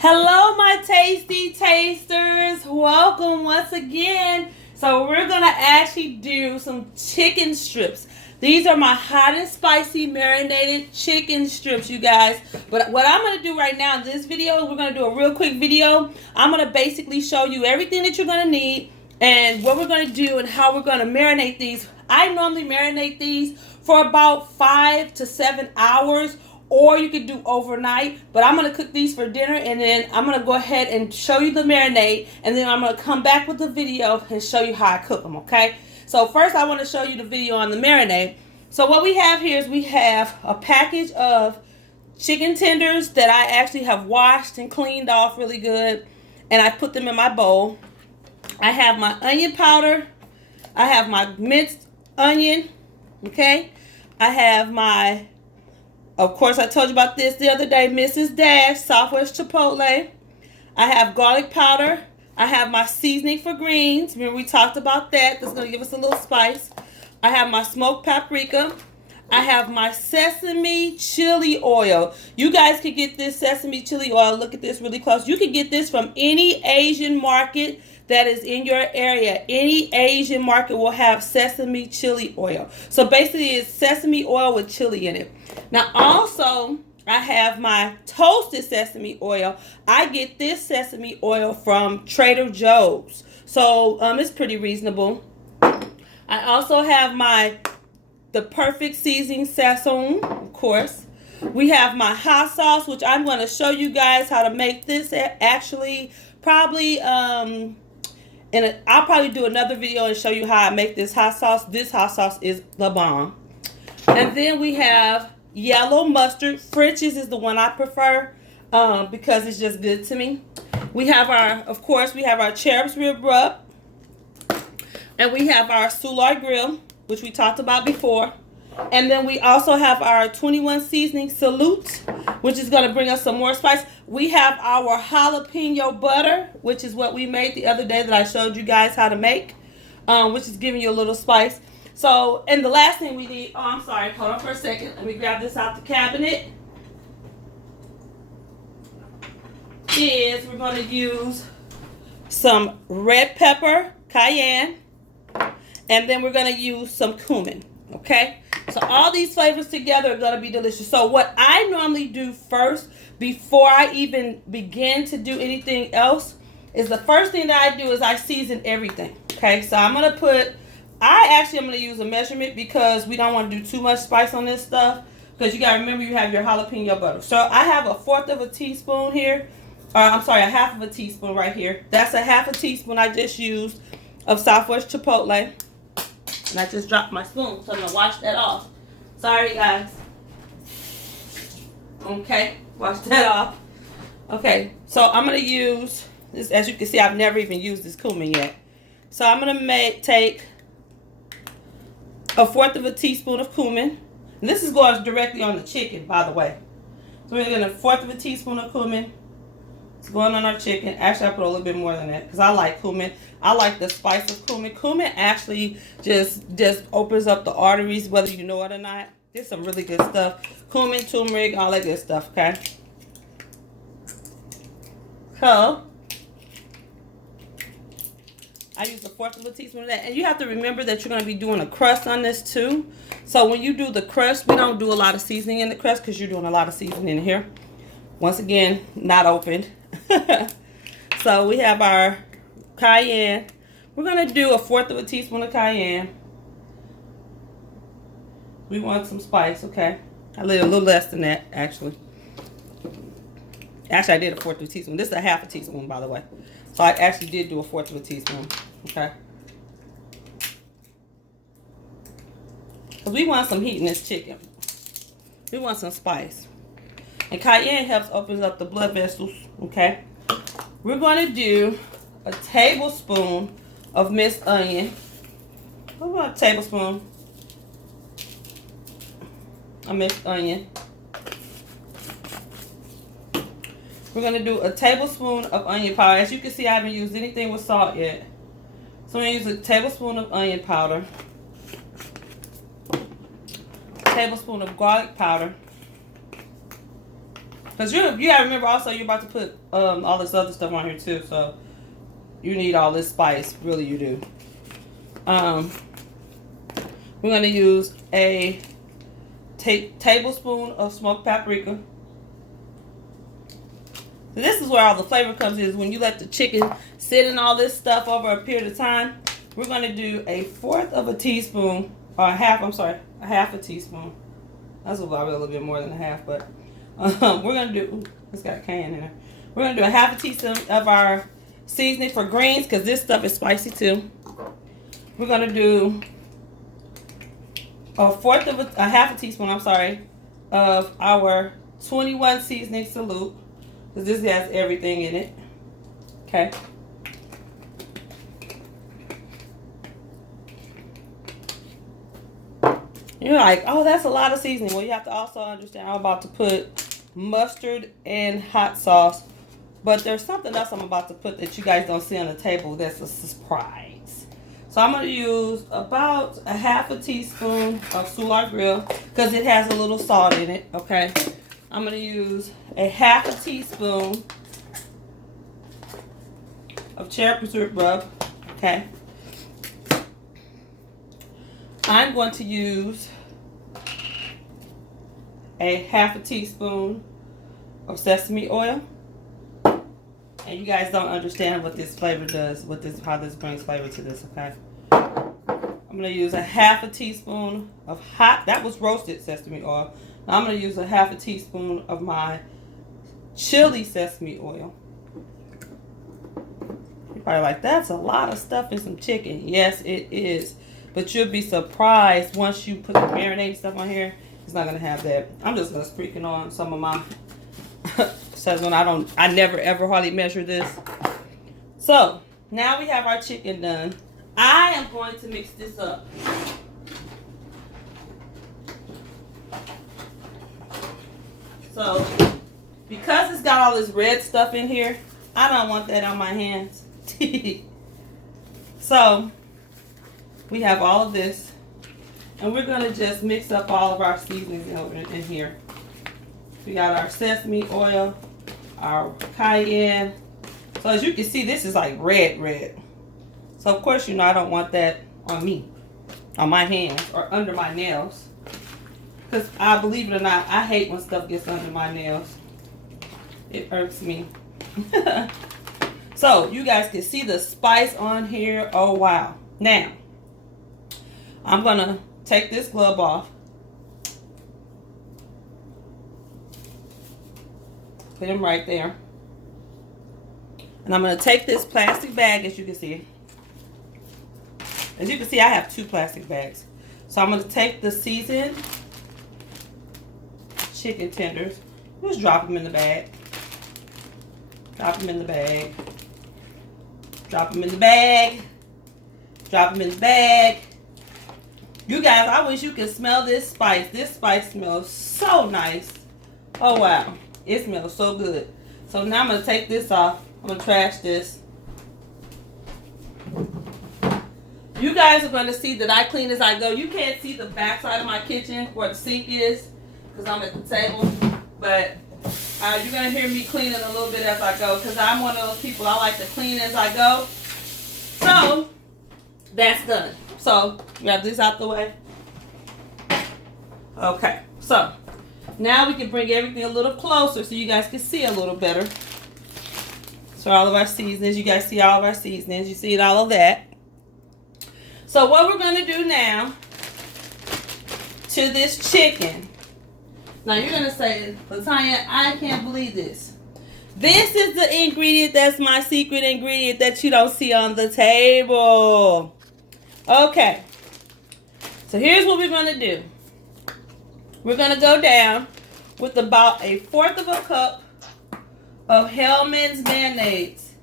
Hello, my tasty tasters. Welcome once again. So we're going to actually do some chicken strips. These are my hot and spicy marinated chicken strips, you guys. But what I'm going to do right now in this video, we're going to do a real quick video. I'm going to basically show you everything that you're going to need and what we're going to do and how we're going to marinate these. I normally marinate these for about 5 to 7 hours. Or you could do overnight, but I'm going to cook these for dinner, and then I'm going to go ahead and show you the marinade, and then I'm going to come back with the video and show you how I cook them, okay? So first I want to show you the video on the marinade. So what we have here is we have a package of chicken tenders that I actually have washed and cleaned off really good, and I put them in my bowl. I have my onion powder. I have my minced onion, okay? I have my... Of course, I told you about this the other day, Mrs. Dash, Southwest Chipotle. I have garlic powder. I have my seasoning for greens. Remember, we talked about that. That's going to give us a little spice. I have my smoked paprika. I have my sesame chili oil. You guys can get this sesame chili oil. Look at this really close. You can get this from any Asian market that is in your area. Any Asian market will have sesame chili oil. So basically it's sesame oil with chili in it. Now also I have my toasted sesame oil. I get this sesame oil from Trader Joe's. So it's pretty reasonable. I also have the perfect seasoning sazon, of course. We have my hot sauce, which I'm going to show you guys how to make this actually probably and I'll probably do another video and show you how I make this hot sauce. This hot sauce is the bomb. And then we have yellow mustard. French's is the one I prefer because it's just good to me. We have of course, we have our cherub's rib rub. And we have our soulard grill, which we talked about before. And then we also have our 21 seasoning salute, which is going to bring us some more spice. We have our jalapeno butter, which is what we made the other day that I showed you guys how to make, which is giving you a little spice. So, and the last thing we need, oh, I'm sorry, hold on for a second. Let me grab this out the cabinet. Is we're going to use some red pepper, cayenne, and then we're going to use some cumin, okay? So all these flavors together are going to be delicious. So what I normally do first, before I even begin to do anything else, is the first thing that I do is I season everything, okay? So I'm going to put, I'm going to use a measurement because we don't want to do too much spice on this stuff, because you got to remember you have your jalapeno butter. So I have a 1/4 of a teaspoon here, or I'm sorry, a 1/2 of a teaspoon right here. That's a 1/2 a teaspoon I just used of Southwest Chipotle. And I just dropped my spoon, so I'm going to wash that off. Sorry, guys. Okay, wash that off. Okay, so I'm going to use this. As you can see, I've never even used this cumin yet. So I'm going to take a 1/4 of a teaspoon of cumin. And this is going directly on the chicken, by the way. So we're going to 1/4 of a teaspoon of cumin. It's going on our chicken. Actually, I put a little bit more than that because I like cumin. I like the spice of cumin. Cumin actually just opens up the arteries, whether you know it or not. There's some really good stuff. Cumin, turmeric, all that good stuff, okay? So, I use a 1/4 of a teaspoon of that. And you have to remember that you're going to be doing a crust on this too. So when you do the crust, we don't do a lot of seasoning in the crust because you're doing a lot of seasoning in here. Once again, not opened. So we have our cayenne. We're going to do a 1/4 of a teaspoon of cayenne. We want some spice, okay? I did a little less than that, actually. Actually, I did a 1/4 of a teaspoon. This is a 1/2 a teaspoon, by the way. So I actually did do a 1/4 of a teaspoon, okay? Because we want some heat in this chicken. We want some spice. And cayenne helps open up the blood vessels, okay? We're going to do a tablespoon of minced onion. What about a tablespoon of minced onion? We're going to do a tablespoon of onion powder. As you can see, I haven't used anything with salt yet. So I'm going to use a tablespoon of onion powder. A tablespoon of garlic powder. Because you gotta remember also you're about to put all this other stuff on here too, so you need all this spice. Really, you do. We're gonna use a tablespoon of smoked paprika. So this is where all the flavor comes in, is when you let the chicken sit in all this stuff over a period of time. We're gonna do a fourth of a teaspoon, or a half a teaspoon. That's probably a little bit more than a half, but we're gonna do, ooh, it's got a can in there. We're gonna do a half a teaspoon of our seasoning for greens, because this stuff is spicy too. We're gonna do a half a teaspoon, of our 21 seasoning salute, because this has everything in it. Okay. You're like, oh, that's a lot of seasoning. Well, you have to also understand I'm about to put mustard and hot sauce. But there's something else I'm about to put that you guys don't see on the table that's a surprise. So I'm going to use about a half a teaspoon of Soulard Grill because it has a little salt in it, okay? I'm going to use a half a teaspoon of cherry preserve rub, okay? I'm going to use a half a teaspoon of sesame oil. And you guys don't understand what this flavor does, how this brings flavor to this, okay? I'm going to use a half a teaspoon of that was roasted sesame oil. Now I'm going to use a half a teaspoon of my chili sesame oil. You're probably like, that's a lot of stuff in some chicken. Yes, it is. But you'll be surprised once you put the marinating stuff on here. It's not going to have that. I'm just going to sprinkle on some of my Szechuan. I never ever hardly measure this. So now we have our chicken done. I am going to mix this up. So because it's got all this red stuff in here, I don't want that on my hands. So we have all of this, and we're going to just mix up all of our seasonings in here. We got our sesame oil, our cayenne. So as you can see, this is like red. So of course, I don't want that on me, on my hands, or under my nails. Because believe it or not, I hate when stuff gets under my nails. It irks me. So you guys can see the spice on here. Oh wow. Now, I'm going to take this glove off. Put him right there. And I'm going to take this plastic bag, as you can see. As you can see, I have 2 plastic bags. So I'm going to take the seasoned chicken tenders. Just drop them in the bag. Drop them in the bag. Drop them in the bag. Drop them in the bag. You guys, I wish you could smell this spice. This spice smells so nice. Oh, wow. It smells so good. So now I'm going to take this off. I'm going to trash this. You guys are going to see that I clean as I go. You can't see the back side of my kitchen where the sink is because I'm at the table. But you're going to hear me cleaning a little bit as I go because I'm one of those people. I like to clean as I go. So that's done. So we have this out the way. Okay. So now we can bring everything a little closer so you guys can see a little better. So all of our seasonings, you guys see all of our seasonings. You see all of that. So what we're going to do now to this chicken. Now you're going to say, Latanya, I can't believe this. This is the ingredient that's my secret ingredient that you don't see on the table. Okay. So here's what we're going to do. We're going to go down with about a fourth of a cup of Hellmann's mayonnaise.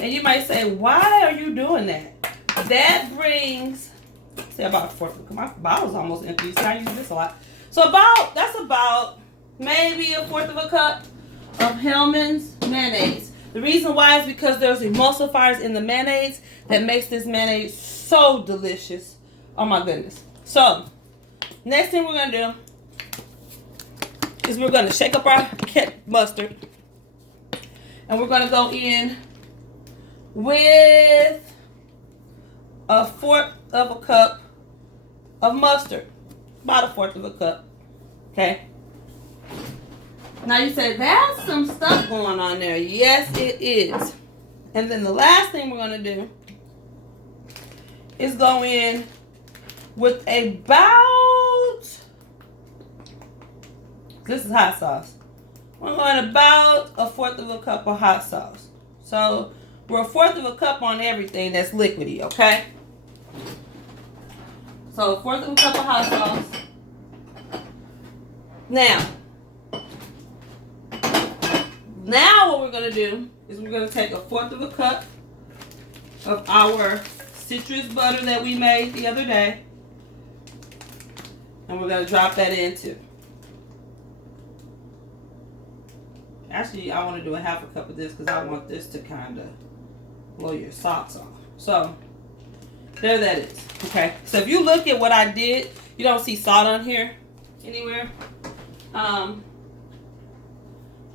And you might say, why are you doing that? That brings, say about a fourth of a cup. My bottle's almost empty, so I use this a lot. So that's about maybe a fourth of a cup of Hellmann's mayonnaise. The reason why is because there's emulsifiers in the mayonnaise that makes this mayonnaise so delicious. Oh my goodness. So, next thing we're going to do, is we're going to shake up our mustard. And we're going to go in with 1/4 of a cup of mustard. About 1/4 of a cup. Okay. Now you say, that's some stuff going on there. Yes, it is. And then the last thing we're going to do is go in with about, this is hot sauce. We're going about 1/4 of a cup of hot sauce. So we're 1/4 of a cup on everything that's liquidy, okay? So 1/4 of a cup of hot sauce. Now what we're going to do is we're going to take 1/4 of a cup of our citrus butter that we made the other day. And we're going to drop that in too. Actually, I want to do 1/2 cup of this because I want this to kind of blow your socks off. So, there that is. Okay, so if you look at what I did, you don't see salt on here anywhere.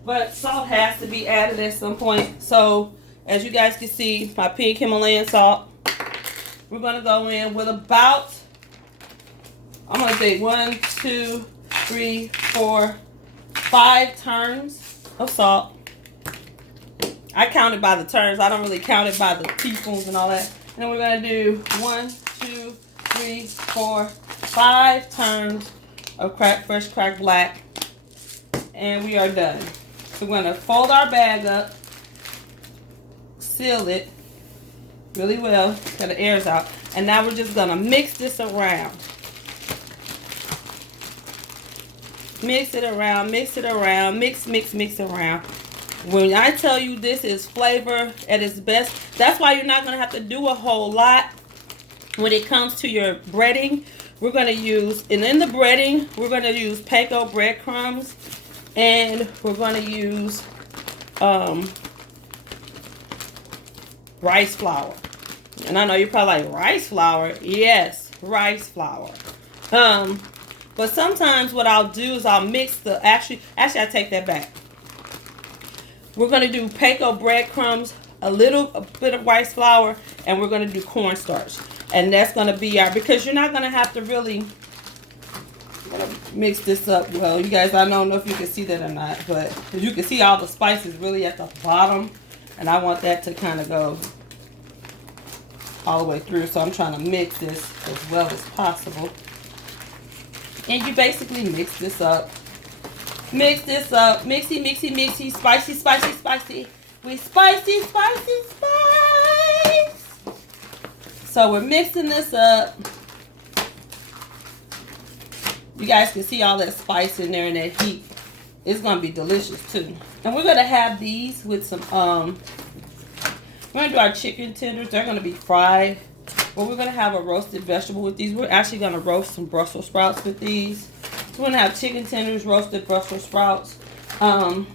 But salt has to be added at some point. So, as you guys can see, my pink Himalayan salt. We're going to go in with about, I'm going to say 1, 2, 3, 4, 5 turns of salt. I count it by the turns. I don't really count it by the teaspoons and all that. And then we're going to do 1, 2, 3, 4, 5 turns of fresh cracked black. And we are done. So we're going to fold our bag up, seal it really well, get the airs out. And now we're just going to mix this around. Mix it around, mix it around, mix around. When I tell you this is flavor at its best, that's why you're not going to have to do a whole lot when it comes to your breading. We're going to use, and in the breading, we're going to use panko breadcrumbs, and we're going to use rice flour. And I know you're probably like, rice flour? Yes, rice flour. But sometimes what I'll do is I'll mix the, actually I take that back. We're going to do panko breadcrumbs, a bit of rice flour, and we're going to do cornstarch. And that's going to be our, because you're not going to have to really, I'm going to mix this up well. You guys, I don't know if you can see that or not, but you can see all the spices really at the bottom. And I want that to kind of go all the way through. So I'm trying to mix this as well as possible. And you basically mix this up. Mix this up. Mixy, mixy, mixy. Spicy, spicy, spicy. We spicy, spicy, spice. So we're mixing this up. You guys can see all that spice in there and that heat. It's going to be delicious too. And we're going to have these with some, we're going to do our chicken tenders. They're going to be fried. But we're going to have a roasted vegetable with these. We're actually going to roast some Brussels sprouts with these. So we're going to have chicken tenders, roasted Brussels sprouts. And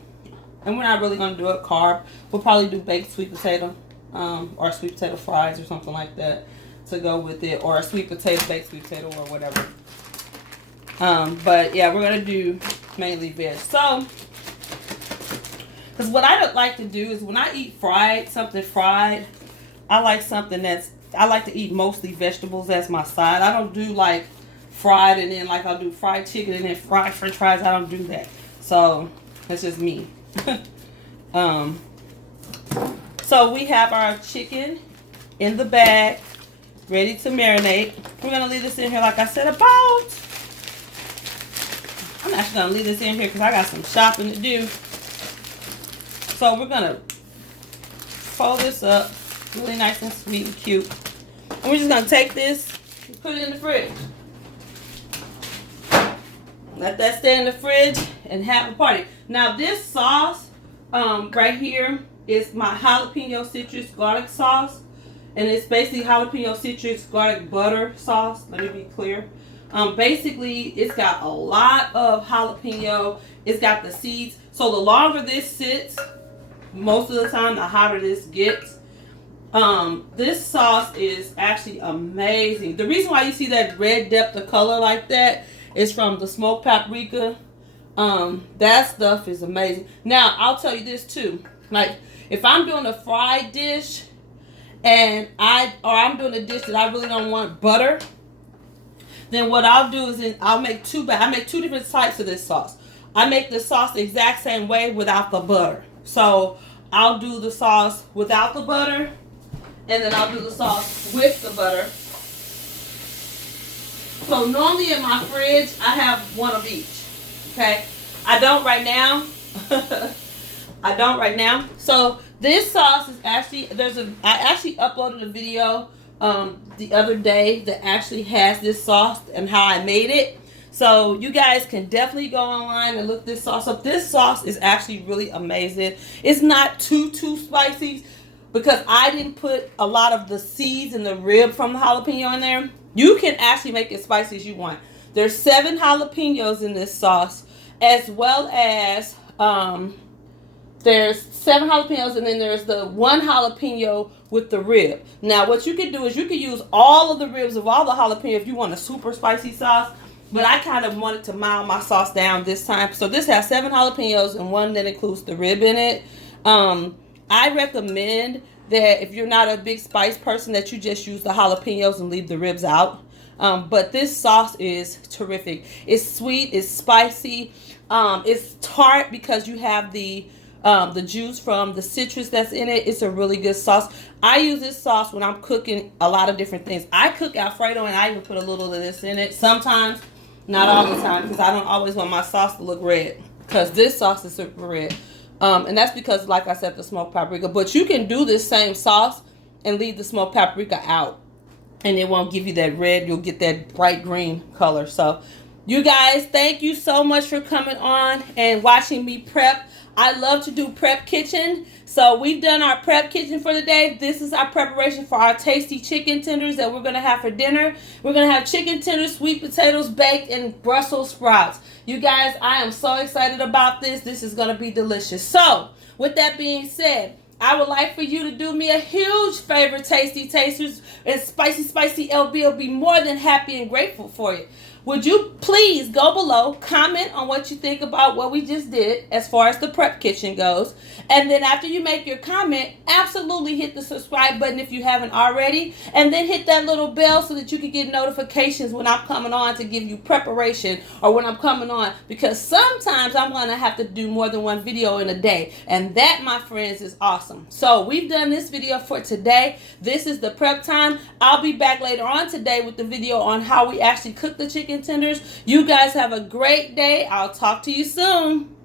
we're not really going to do a carb. We'll probably do baked sweet potato or sweet potato fries or something like that to go with it. Or a sweet potato, baked sweet potato or whatever. But yeah, we're going to do mainly veg. So, because what I like to do is when I eat something fried, I like something that's, I like to eat mostly vegetables as my side. I don't do like fried and then like I'll do fried chicken and then fried french fries. I don't do that. So that's just me. So we have our chicken in the bag ready to marinate. We're going to leave this in here like I said about, I'm actually going to leave this in here because I got some shopping to do. So we're going to fold this up really nice and sweet and cute. And we're just going to take this and put it in the fridge. Let that stay in the fridge and have a party. Now this sauce right here is my jalapeno citrus garlic sauce. And it's basically jalapeno citrus garlic butter sauce. Let me be clear. Basically, it's got a lot of jalapeno. It's got the seeds. So the longer this sits, most of the time, the hotter this gets. This sauce is actually amazing. The reason why you see that red depth of color like that is from the smoked paprika That stuff is amazing. Now, I'll tell you this too. Like, if I'm doing a fried dish and I'm doing a dish that I really don't want butter, then what I'll do is I'll make two different types of this sauce. I make the sauce the exact same way without the butter. So I'll do the sauce without the butter, and then I'll do the sauce with the butter. So normally in my fridge, I have one of each. Okay, I don't right now. I don't right now. So this sauce is actually I actually uploaded a video the other day that actually has this sauce and how I made it. So you guys can definitely go online and look this sauce up. This sauce is actually really amazing. It's not too spicy because I didn't put a lot of the seeds and the rib from the jalapeno in there. You can actually make it spicy as you want. There's 7 jalapenos in this sauce, as well as there's 7 jalapenos, and then there's the 1 jalapeno with the rib. Now, what you can do is you can use all of the ribs of all the jalapeno if you want a super spicy sauce. But I kind of wanted to mild my sauce down this time. So this has 7 jalapenos and 1 that includes the rib in it. I recommend that if you're not a big spice person, that you just use the jalapenos and leave the ribs out. But this sauce is terrific. It's sweet, it's spicy, it's tart because you have the juice from the citrus that's in it. It's a really good sauce. I use this sauce when I'm cooking a lot of different things. I cook Alfredo and I even put a little of this in it sometimes. Not all the time, because I don't always want my sauce to look red, because this sauce is super red. And that's because, like I said, the smoked paprika. But you can do this same sauce and leave the smoked paprika out, and it won't give you that red. You'll get that bright green color. So you guys, thank you so much for coming on and watching me prep. I love to do prep kitchen. So we've done our prep kitchen for the day. This is our preparation for our tasty chicken tenders that we're going to have for dinner. We're going to have chicken tenders, sweet potatoes baked, and Brussels sprouts. You guys, I am so excited about this. This is going to be delicious. So with that being said, I would like for you to do me a huge favor, Tasty Tasters, and Spicy LB will be more than happy and grateful for you. Would you please go below, comment on what you think about what we just did as far as the prep kitchen goes. And then after you make your comment, absolutely hit the subscribe button if you haven't already. And then hit that little bell so that you can get notifications when I'm coming on to give you preparation, or when I'm coming on. Because sometimes I'm going to have to do more than one video in a day. And that, my friends, is awesome. So we've done this video for today. This is the prep time. I'll be back later on today with the video on how we actually cook the chicken tenders. You guys have a great day. I'll talk to you soon.